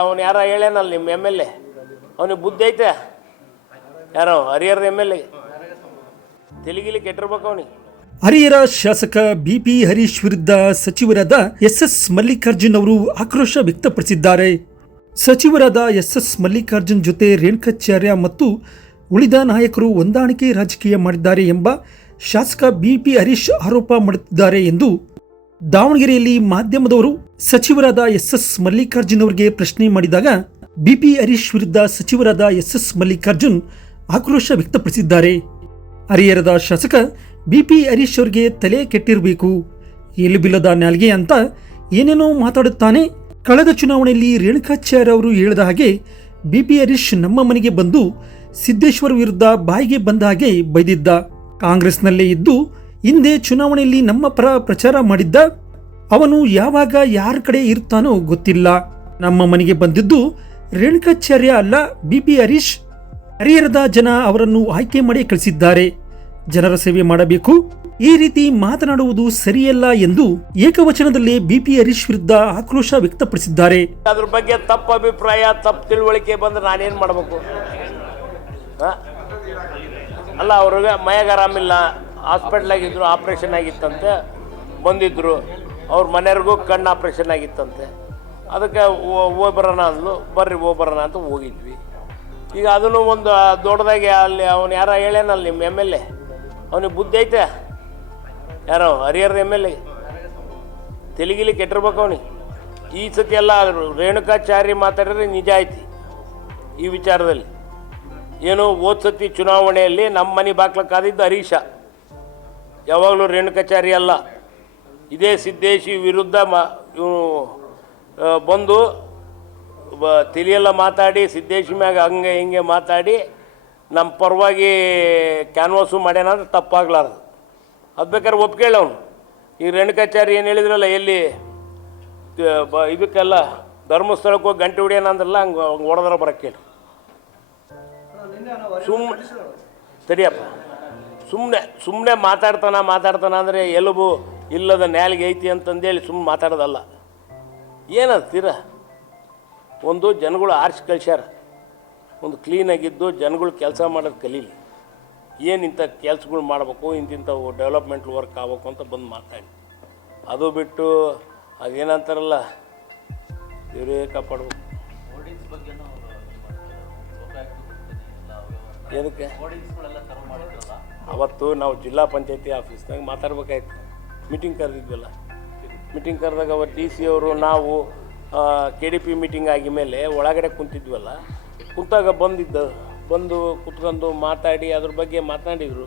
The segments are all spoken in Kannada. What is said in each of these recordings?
ಅವನು ಯಾರ ಹೇಳ್ಯಾನಲ್ಲ ನಿಮ್ಮ ಎಂ ಎಲ್ ಎ? ಅವನಿಗೆ ಬುದ್ಧಿ ಐತೆ? ಯಾರೋ ಹರಿಹರ ಎಂ ಎಲ್ ಎ ತೆಲಿಗಿಲಿ ಕೆಟ್ಟಿರ್ಬೇಕು ಅವನಿಗೆ. ಹರಿಹರ ಶಾಸಕ ಬಿಪಿ ಹರೀಶ್ ವಿರುದ್ಧ ಸಚಿವರಾದ ಎಸ್ಎಸ್ ಮಲ್ಲಿಕಾರ್ಜುನ್ ಅವರು ಆಕ್ರೋಶ ವ್ಯಕ್ತಪಡಿಸಿದ್ದಾರೆ. ಸಚಿವರಾದ ಎಸ್ಎಸ್ ಮಲ್ಲಿಕಾರ್ಜುನ್ ಜೊತೆ ರೇಣುಕಾಚಾರ್ಯ ಮತ್ತು ಉಳಿದ ನಾಯಕರು ಹೊಂದಾಣಿಕೆ ರಾಜಕೀಯ ಮಾಡಿದ್ದಾರೆ ಎಂಬ ಶಾಸಕ ಬಿಪಿ ಹರೀಶ್ ಆರೋಪ ಮಾಡುತ್ತಿದ್ದಾರೆ ಎಂದು ದಾವಣಗೆರೆಯಲ್ಲಿ ಮಾಧ್ಯಮದವರು ಸಚಿವರಾದ ಎಸ್ ಎಸ್ ಮಲ್ಲಿಕಾರ್ಜುನ್ ಅವರಿಗೆ ಪ್ರಶ್ನೆ ಮಾಡಿದಾಗ ಬಿಪಿ ಹರೀಶ್ ವಿರುದ್ಧ ಸಚಿವರಾದ ಎಸ್ ಎಸ್ ಮಲ್ಲಿಕಾರ್ಜುನ್ ಆಕ್ರೋಶ ವ್ಯಕ್ತಪಡಿಸಿದ್ದಾರೆ. ಹರಿಹರದ ಶಾಸಕ ಬಿಪಿ ಹರೀಶ್ ಅವರಿಗೆ ತಲೆ ಕೆಟ್ಟಿರಬೇಕು. ಎಲುಬಿಲ್ಲದ ನಾಲ್ಗೆ ಅಂತ ಏನೇನೋ ಮಾತಾಡುತ್ತಾನೆ. ಕಳೆದ ಚುನಾವಣೆಯಲ್ಲಿ ರೇಣುಕಾಚಾರ್ಯ ಅವರು ಹೇಳಿದ ಹಾಗೆ ಬಿಪಿ ಹರೀಶ್ ನಮ್ಮ ಮನೆಗೆ ಬಂದು ಸಿದ್ದೇಶ್ವರ್ ವಿರುದ್ಧ ಬಾಯಿಗೆ ಬಂದ ಹಾಗೆ ಬೈದಿದ್ದ. ಕಾಂಗ್ರೆಸ್ನಲ್ಲೇ ಇದ್ದು ಹಿಂದೆ ಚುನಾವಣೆಯಲ್ಲಿ ನಮ್ಮ ಪರ ಪ್ರಚಾರ ಮಾಡಿದ್ದ ಅವನು ಯಾವಾಗ ಯಾರ ಕಡೆ ಇರ್ತಾನೋ ಗೊತ್ತಿಲ್ಲ. ನಮ್ಮ ಮನೆಗೆ ಬಂದಿದ್ದು ರೇಣುಕಾಚಾರ್ಯ ಅಲ್ಲ ಬಿ ಪಿ ಹರೀಶ್. ಹರಿಹರದ ಜನ ಅವರನ್ನು ಆಯ್ಕೆ ಮಾಡಿ ಕಳಿಸಿದ್ದಾರೆ. ಜನರ ಸೇವೆ ಮಾಡಬೇಕು. ಈ ರೀತಿ ಮಾತನಾಡುವುದು ಸರಿಯಲ್ಲ ಎಂದು ಏಕವಚನದಲ್ಲಿ ಬಿಪಿ ಹರೀಶ್ ವಿರುದ್ಧ ಆಕ್ರೋಶ ವ್ಯಕ್ತಪಡಿಸಿದ್ದಾರೆ. ಅದ್ರ ಬಗ್ಗೆ ತಪ್ಪು ಅಭಿಪ್ರಾಯ, ತಪ್ಪು ತಿಳುವಳಿಕೆ ಬಂದ್ರೆ ನಾನೇನು ಮಾಡಬೇಕು? ಅಲ್ಲ, ಅವ್ರಿಗೆ ಮಯಾಗ ಆರಾಮಿಲ್ಲ ಹಾಸ್ಪಿಟ್ಲಾಗಿದ್ರು ಆಪ್ರೇಷನ್ ಆಗಿತ್ತಂತೆ ಬಂದಿದ್ದರು ಅವ್ರ ಮನೆಯವ್ರಿಗೂ ಕಣ್ಣು ಆಪ್ರೇಷನ್ ಆಗಿತ್ತಂತೆ. ಅದಕ್ಕೆ ಹೋಗ್ಬರೋಣ ಅಂದ್ಲು. ಬರ್ರಿ ಹೋಗ್ಬರೋಣ ಅಂತ ಹೋಗಿದ್ವಿ. ಈಗ ಅದನ್ನು ಒಂದು ದೊಡ್ಡದಾಗಿ ಅಲ್ಲಿ ಅವನು ಯಾರೋ ಹೇಳ್ಯಾನಲ್ಲ ನಿಮ್ಮ ಎಂ ಎಲ್ ಎ ಅವನಿಗೆ ಬುದ್ಧಿ ಐತೆ. ಯಾರೋ, ಹರಿಹರ ಎಂ ಎಲ್ ಎ ತೆಲಿಗಿಲಿ ಕೆಟ್ಟಿರ್ಬೇಕು ಅವನಿಗೆ. ಈ ಸತಿ ಎಲ್ಲ ರೇಣುಕಾಚಾರ್ಯ ಮಾತಾಡಿದ್ರೆ ನಿಜ ಐತಿ ಈ ವಿಚಾರದಲ್ಲಿ. ಏನು, ಹೋದ ಸತಿ ಚುನಾವಣೆಯಲ್ಲಿ ನಮ್ಮ ಮನೆ ಬಾಗ್ಲ ಕಾದಿದ್ದು ಹರೀಶ. ಯಾವಾಗಲೂ ರೇಣುಕಾಚಾರ್ಯ ಅಲ್ಲ. ಇದೇ ಸಿದ್ದೇಶಿ ವಿರುದ್ಧ ಮ, ಇವನು ಬಂದು, ಬ, ತಿಳಿಯೆಲ್ಲ ಮಾತಾಡಿ, ಸಿದ್ದೇಶಿ ಮ್ಯಾಗ ಹಂಗೆ ಹಿಂಗೆ ಮಾತಾಡಿ ನಮ್ಮ ಪರವಾಗಿ ಕ್ಯಾನ್ವಾಸು ಮಾಡ್ಯಾನಂದ್ರೆ ತಪ್ಪಾಗ್ಲಾರ್ದು. ಅದು ಬೇಕಾದ್ರೆ ಒಪ್ಕೇಳ ಅವನು. ಈ ರೇಣುಕಾಚಾರ್ಯ ಏನು ಹೇಳಿದ್ರಲ್ಲ, ಎಲ್ಲಿ ಬ, ಇದಕ್ಕೆಲ್ಲ ಧರ್ಮಸ್ಥಳಕ್ಕೆ ಹೋಗಿ ಗಂಟೆ ಹೊಡಿಯೋಣ ಅಂದ್ರಲ್ಲ, ಹಂಗೆ ಹೊಡೆದ್ರ ಬರಕ್ಕೆ ಸುಮ್ಮನೆ ತಡಿಯಪ್ಪ ಸುಮ್ಮನೆ ಸುಮ್ಮನೆ ಮಾತಾಡ್ತಾನ ಮಾತಾಡ್ತಾನ ಅಂದರೆ ಎಲುಬು ಇಲ್ಲದ ನ್ಯಾಲಿಗೆ ಐತಿ ಅಂತಂದೇಳಿ ಸುಮ್ಮನೆ ಮಾತಾಡೋದಲ್ಲ. ಏನದು ತೀರ? ಒಂದು ಜನಗಳು ಆರಿಸಿ ಕಳ್ಸ್ಯಾರ. ಒಂದು ಕ್ಲೀನಾಗಿದ್ದು ಜನಗಳು ಕೆಲಸ ಮಾಡೋದು ಕಲೀಲಿ. ಏನು ಇಂಥ ಕೆಲಸಗಳು ಮಾಡಬೇಕು ಇಂತಿಂಥವು ಡೆವಲಪ್ಮೆಂಟ್ ವರ್ಕ್ ಆಗಬೇಕು ಅಂತ ಬಂದು ಮಾತಾಡಿ. ಅದು ಬಿಟ್ಟು ಅದೇನಂತಾರಲ್ಲ ಇವರೇ ಕಾಪಾಡಬೇಕು. ಎದಕ್ಕೆ? ಅವತ್ತು ನಾವು ಜಿಲ್ಲಾ ಪಂಚಾಯತಿ ಆಫೀಸ್ನಾಗ ಮಾತಾಡ್ಬೇಕಾಯ್ತು. ಮೀಟಿಂಗ್ ಕರೆದಿದ್ವಲ್ಲ? ಮೀಟಿಂಗ್ ಕರೆದಾಗ ಅವತ್ತು ಡಿ ಸಿ ಅವರು, ನಾವು ಕೆ ಡಿ ಪಿ ಮೀಟಿಂಗ್ ಆಗಿ ಮೇಲೆ ಒಳಗಡೆ ಕುಂತಿದ್ವಲ್ಲ, ಕುಂತಾಗ ಬಂದಿದ್ದ, ಬಂದು ಕುತ್ಕೊಂಡು ಮಾತಾಡಿ, ಅದ್ರ ಬಗ್ಗೆ ಮಾತನಾಡಿದರು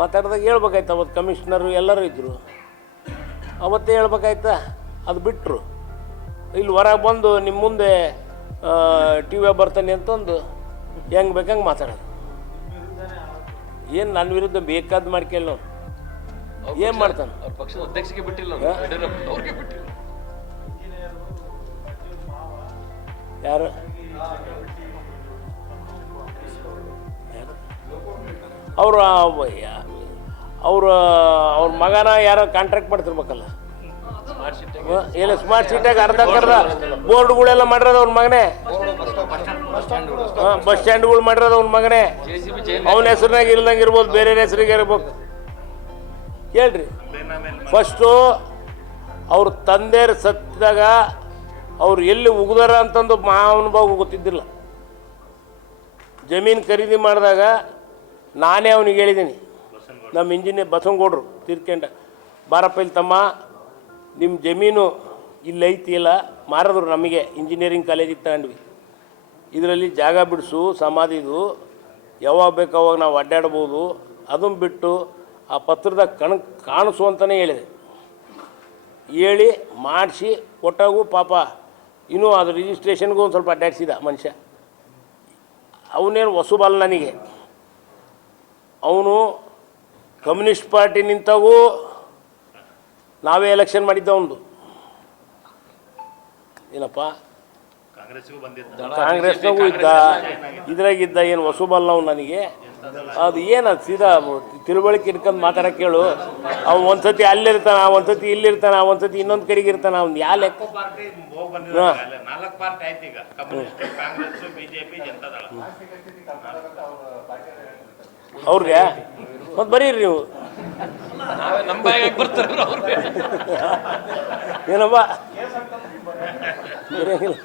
ಮಾತಾಡಿದಾಗ ಹೇಳ್ಬೇಕಾಯ್ತು ಅವತ್ತು ಕಮಿಷ್ನರು ಎಲ್ಲರೂ ಇದ್ದರು ಅವತ್ತೇ ಹೇಳ್ಬೇಕಾಯ್ತಾ? ಅದು ಬಿಟ್ಟರು ಇಲ್ಲಿ ಹೊರಗೆ ಬಂದು ನಿಮ್ಮ ಮುಂದೆ ಟಿ ವಿ ಬರ್ತಾನೆ ಅಂತಂದು ಹೆಂಗೆ ಬೇಕಂಗೆ ಮಾತಾಡೋದು. ಏನು ನನ್ನ ವಿರುದ್ಧ ಬೇಕಾದ ಮಾಡ್ಕೇಳಿ ಏನು ಮಾಡ್ತಾನೆ? ಅವ್ರ ಪಕ್ಷದ ಅಧ್ಯಕ್ಷಕ್ಕೆ ಬಿಟ್ಟಿಲ್ಲ ಅವ್ರಿಗೆ ಯಾರು? ಅವರು ಅವರು ಅವ್ರ ಮಗನ ಯಾರೋ ಕಾಂಟ್ರಾಕ್ಟ್ ಮಾಡ್ತಿರ್ಬೇಕಲ್ಲ? ಸ್ಮಾರ್ಟ್ ಸಿಟಿ ಹ? ಸ್ಮಾರ್ಟ್ ಸಿಟಿಯಾಗ ಅರ್ಧ ಕರ್ದ ಬೋರ್ಡ್ಗಳೆಲ್ಲ ಮಾಡಿರೋದು ಅವ್ನ ಮಗನೇ. ಬಸ್ ಸ್ಟ್ಯಾಂಡ್ಗಳು ಮಾಡಿರೋದು ಅವ್ನ ಮಗನೇ. ಅವನ ಹೆಸರಿನಾಗ ಇಲ್ದಂಗೆ ಇರ್ಬೋದು ಬೇರೆ ಹೆಸರಿಗೆ ಇರ್ಬೇಕು ಹೇಳ್ರಿ. ಫಸ್ಟು ಅವ್ರ ತಂದೆಯರು ಸತ್ತಿದಾಗ ಅವ್ರು ಎಲ್ಲಿ ಉಗ್ದಾರ ಅಂತಂದು ಮಹಾನುಭಾವ ಗೊತ್ತಿದ್ದಿಲ್ಲ. ಜಮೀನು ಖರೀದಿ ಮಾಡಿದಾಗ ನಾನೇ ಅವನಿಗೆ ಹೇಳಿದ್ದೀನಿ ನಮ್ಮ ಇಂಜಿನಿಯರ್ ಬಸವನಗೌಡ್ರು, ತೀರ್ಕೊಂಡ, ಬಾರಪ್ಪ ಇಲ್ಲಿ ತಮ್ಮ ನಿಮ್ಮ ಜಮೀನು ಇಲ್ಲಿ ಐತಿಲ್ಲ ಮಾರಿದ್ರು ನಮಗೆ, ಇಂಜಿನಿಯರಿಂಗ್ ಕಾಲೇಜಿಗೆ ತಗೊಂಡ್ವಿ. ಇದರಲ್ಲಿ ಜಾಗ ಬಿಡಿಸು ಸಮಾಧಿದು ಯಾವಾಗ ಬೇಕು ಅವಾಗ ನಾವು ಅಡ್ಡಾಡ್ಬೋದು, ಅದನ್ನು ಬಿಟ್ಟು ಆ ಪತ್ರದಾಗ ಕಣ್ ಕಾಣಿಸು ಅಂತಲೇ ಹೇಳಿದೆ. ಹೇಳಿ, ಮಾಡಿಸಿ, ಕೊಟ್ಟಾಗೂ ಪಾಪ, ಇನ್ನೂ ಅದು ರಿಜಿಸ್ಟ್ರೇಷನ್ಗೂ ಒಂದು ಸ್ವಲ್ಪ ಅಡ್ಡಾಡಿಸಿದ ಮನುಷ್ಯ. ಅವನೇನು ಹೊಸಬಲ್ಲ ನನಗೆ. ಅವನು ಕಮ್ಯುನಿಸ್ಟ್ ಪಾರ್ಟಿ ನಿಂತಾಗೂ ನಾವೇ ಎಲೆಕ್ಷನ್ ಮಾಡಿದ್ದ ಅವನು ಏನಪ್ಪ? ಕಾಂಗ್ರೆಸ್ನಾಗೂ ಇದ್ದ ಇದ್ರಾಗಿದ್ದ ಏನು ಹೊಸಬಲ್ಲ ಅವ್ನು ನನಗೆ? ಅದು ಏನು ಸೀದಾ ತಿಳುವಳಿಕೆ ಇಟ್ಕೊಂಡು ಮಾತಾಡಕ್ಕೆ ಕೇಳು. ಅವ್ನು ಒಂದ್ಸತಿ ಅಲ್ಲಿರ್ತಾನ ಒಂದ್ಸತಿ ಇಲ್ಲಿರ್ತಾನ ಒಂದ್ಸತಿ ಇನ್ನೊಂದು ಕಡೆಗೆ ಇರ್ತಾನ ಅವ್ನು ಯಾ ಲೆಕ್ಕ? ಹಾ. ನಾಲ್ಕು ಪಾರ್ಟಿ ಆಯ್ತು ಈಗ. ಕಮ್ಯುನಿಸ್ಟ್ ಕಾಂಗ್ರೆಸ್ ಬಿಜೆಪಿ ಜನತಾದಳ ಅವ್ರಿಗೆ? ಮತ್ತೆ ಬರೀರಿ ನೀವು. ನಾವೇ ನಮ್ಮ ಬಾಯಿಗೆ ಬರ್ತಾರೆ ಅವ್ರು. ಏನಪ್ಪ ಇರಂಗಿಲ್ಲ.